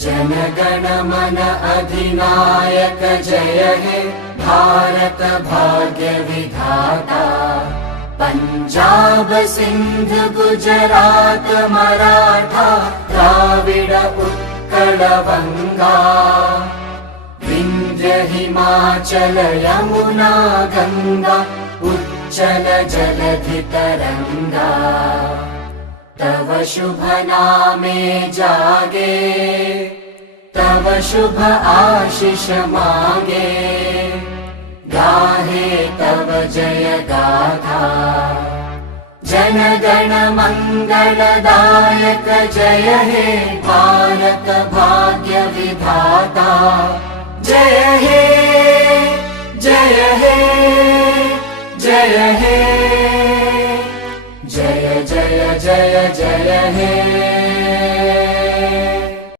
जनगण मन अधिनायक जय हे भारत भाग्य विधाता। पंजाब सिंध गुजरात मराठा द्राविड उत्कल बंगा। विंध्य हिमाचल यमुना गंगा उच्चल जलधि तरंगा। तव शुभ नामे जागे तव शुभ आशीष मांगे। गाहे तव जय गाथा जनगण मंगलदायक जय हे भारत भाग्य विधाता। जय हे जय हे जय हे जय जय जय जय हे।